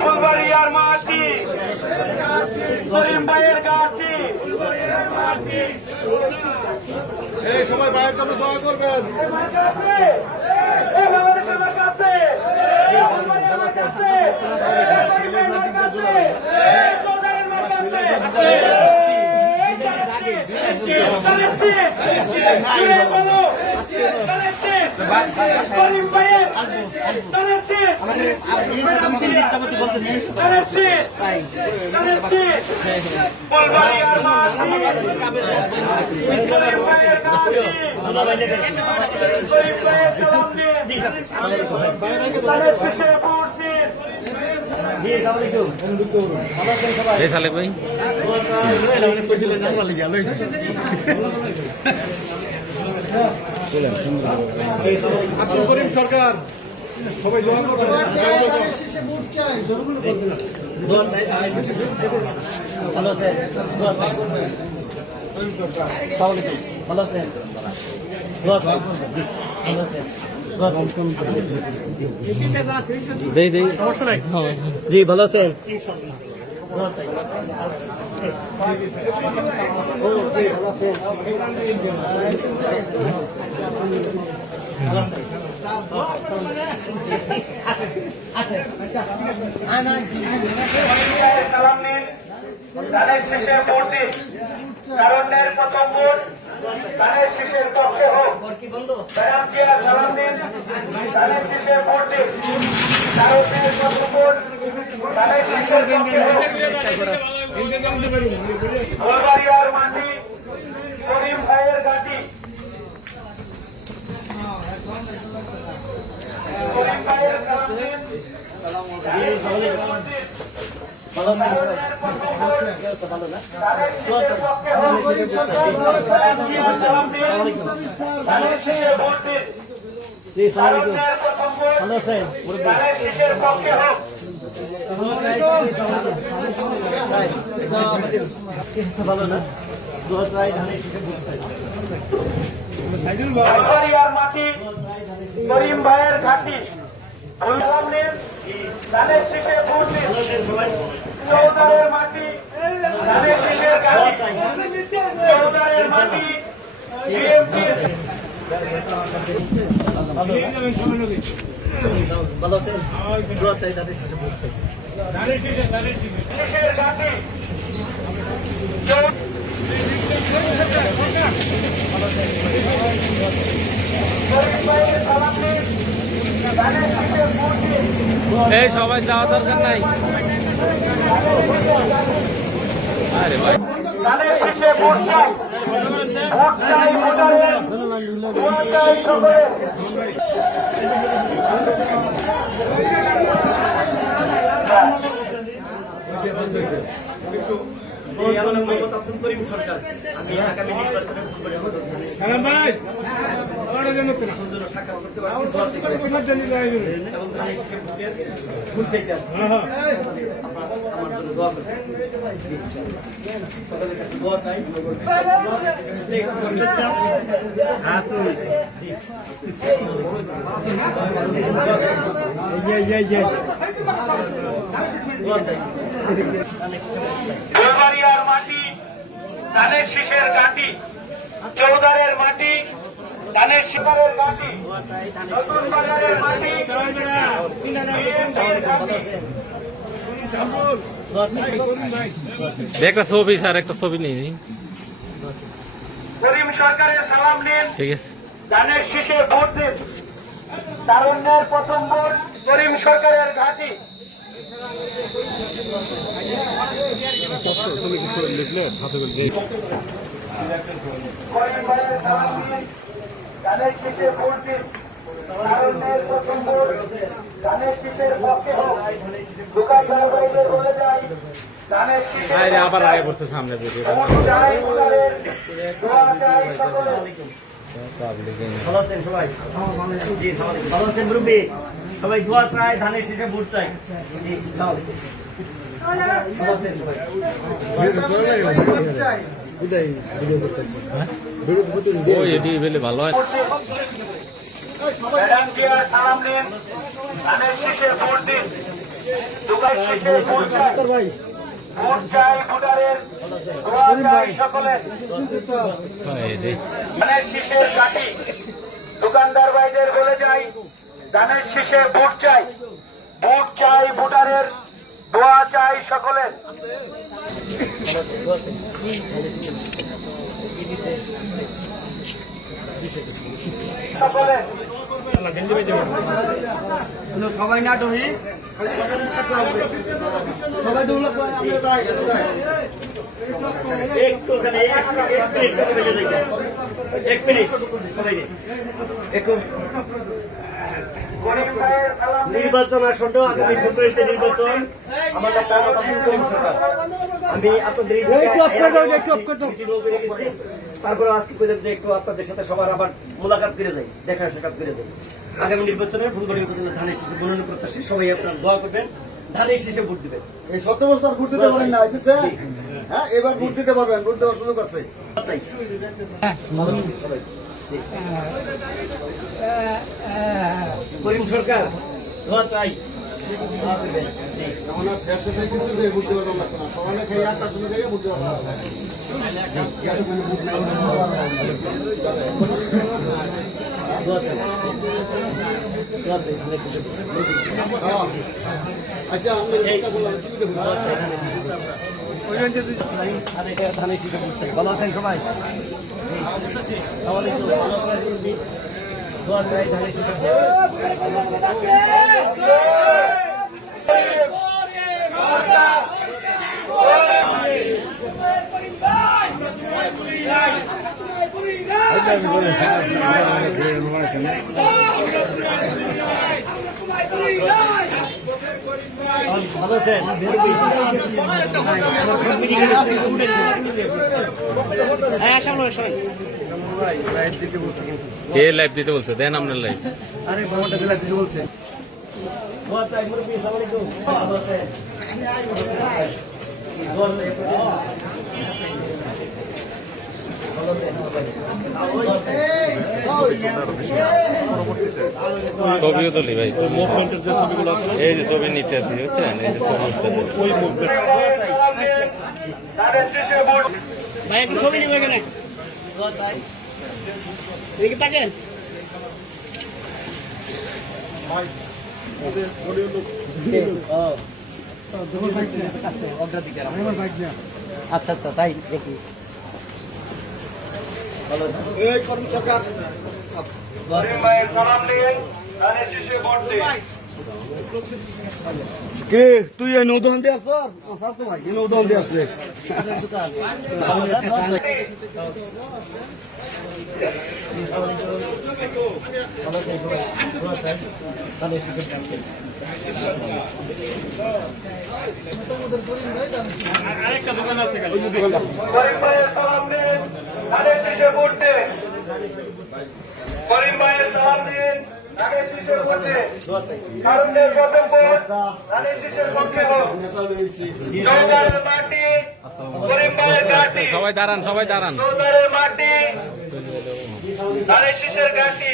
ফুলবাড়িয়ার মাটি করিম ভাইয়ের গাছি এই সবাই ভাইয়ের জন্য দোয়া করবেন। আব্দুল করিম সরকার সবাই দোয়া করবেন। জি ভালো আছেন। ধানের শীষের মূর্তি কারণের প্রথম ভোট ধানের শীষের পক্ষে হোক। সালাম দিন ধানের শীষের মূর্তি কারণের প্রথম ভোট ধানের শীষের পক্ষে হোক। ফুলবাড়িয়ার মাটি করিম ভাইয়ের ঘাটি করিম ভাইয়ের সালাম দিন ধানের শীষের মূর্তি মাটি করিম ভাইয়ের ঘাটি ধানের শীষে ভোট দিন। চৌদারের মাটি ধানের শীষের ঘাটি চৌদারের মাটি শীষের ঘাটি এই সবাই যাওয়া দরকার নাই। আরে ভাই ধানের শীষে ভোট চাই ভোট চাই ভোটারের ভোট চাই সকলের। আব্দুল করিম সরকার আমি আগামী নির্বাচনে সাক্ষাৎ করতে পারছি এবং ভোট চাইতে আসছি। আমার জন্য দোয়া করবেন। সকলের কাছে দোয়া চাই। ফুলবাড়িয়ার মাটি ধানের শীষের ঘাটি চৌদারের মাটি ধানের শিকারের ঘাটি নতুন বাজারের মাটি একটা ছবি স্যার, একটা ছবি নেই। করিম সরকারের সালাম নিন ঠিক আছে। ধানের শীষে ভোট দিন। তারুণ্যের প্রথম ভোট করিম সরকারের ঘাটি তুমি কিছু লিখলে হাতে করিম ভাইয়ের সালাম নিন ধানের শীষে ভোট দিন। তারুণ্যের প্রথম ভোট ধানের শীষের পক্ষে হোক। দোকানদার বাইরে বলে যায় ধানের শীষে আবার আগে বসে সামনে ভিডিও চাই ভোটারের দোয়া চাই সকলের। ভালো আছেন সবাই? ভালো আছেন মুরব্বী? সবাই দোয়া চাই, ধানের শীষে ভোট চাই। ভালো আছেন সবাই? ওই এটি পেলে ভালো হয়। ম্যাডাম জিয়ার সালাম নিন, ধানের শীষে ভোট দিন, দোকান শীষে ভোট চাই, ভোট চাই ভোটারের, দোয়া চাই সকলের। এটি ধানের শীষের কাঠি দোকানদার ভাইদের বলে যাই, ধানের শীষে ভোট চাই, ভোট চাই ভোটারের, দোয়া চাই সকলের। সকলের সবাই না ডহি সবাই ডুবলা আমরা যাই একটু ওখানে এক মিনিট কথা বলে যাই। 1 মিনিট সবাই একটু গরিব ভাইয়ের সালাম নিন। নির্বাচন আসন্ন আগামী ফেব্রুয়ারিতে নির্বাচন। আমার নাম মোহাম্মদ আব্দুল করিম সরকার। আমি আপনাদের এই মিটিংও করে গেছি। তারপরে আজকে কইলাম যে একটু আপনাদের সাথে সবার আবার মোলাকাত করে যাই, দেখা সাক্ষাৎ করে যাই। আগামী নির্বাচনে ফুলবাড়ি উপজেলা ধানের শীষে মনোনয়ন প্রত্যাশী সবাই আপনার দোয়া করবেন, ধানের শীষে ভোট দিবেন। এই 70 বছর ভোট দিতে পারেন না আইতেছে হ্যাঁ এবার ভোট দিতে পারবেন ভোট দেওয়ার সুযোগ আছে চাই করিম সরকার দোয়া চাই, দোয়া করবেন। এখন আর শেষে থেকে কিছু দিয়ে ভোট দেওয়া লাগবে না সকালে খেয়ে 8টার সময় খেয়ে ভোট দেওয়া লাগবে দোয়া চাই, দোয়া চাই ধানের শীষে ভোট দিবেন। আচ্ছা আমি এটা বললাম চিন্তা করুন ধানের শীষে ভোট চাই। ভালো আছেন সবাই? আমাদের তো ভালো আছেন। দোয়া চাই ধানের শীষে ভোট। ভালো আছেন? কে লাইভ দিতে বলছে? দেন আপনার লাইভ। আরে বাবাটা দিলা কিছু বলছে দোয়া চাই মুরব্বি, আসসালামু আলাইকুম। ভালো আছেন? দোয়া চাই। ভালো আছেন? ছবিও তুলি ভাই, এই যে ছবি নিতে আসি বুঝছেন, এই যে ছবি উঠতেছে। সালাম নিন, ধানের শীষে ভোট ভাই একটু ছবি নিব এখানে। দোয়া চাই। এদিকে তাকেন। আচ্ছা আচ্ছা তাই দেখি। এই কর্ম সরকার গরিব ভাইয়ের সালাম নিন, ধানের শীষে ভোট দিন। কে তুই এই নৌদহন দিয়ে আসছ স্যার তো ভাই এই নৌদহন দিয়ে আসছে গরিব ভাইয়ের সালাম নিন, ধানের শীষে ভোট দিন। গরিব ভাইয়ের সালাম নিন, ধানের শীষে ভোট দিন। কারণের প্রথম ভোট ধানের শীষের পক্ষে হোক। চৌদারের মাটি গরিব ভাইয়ের ঘাটি, সবাই দাঁড়ান, সবাই দাঁড়ান। চৌদারের মাটি ধানের শীষের ঘাটি।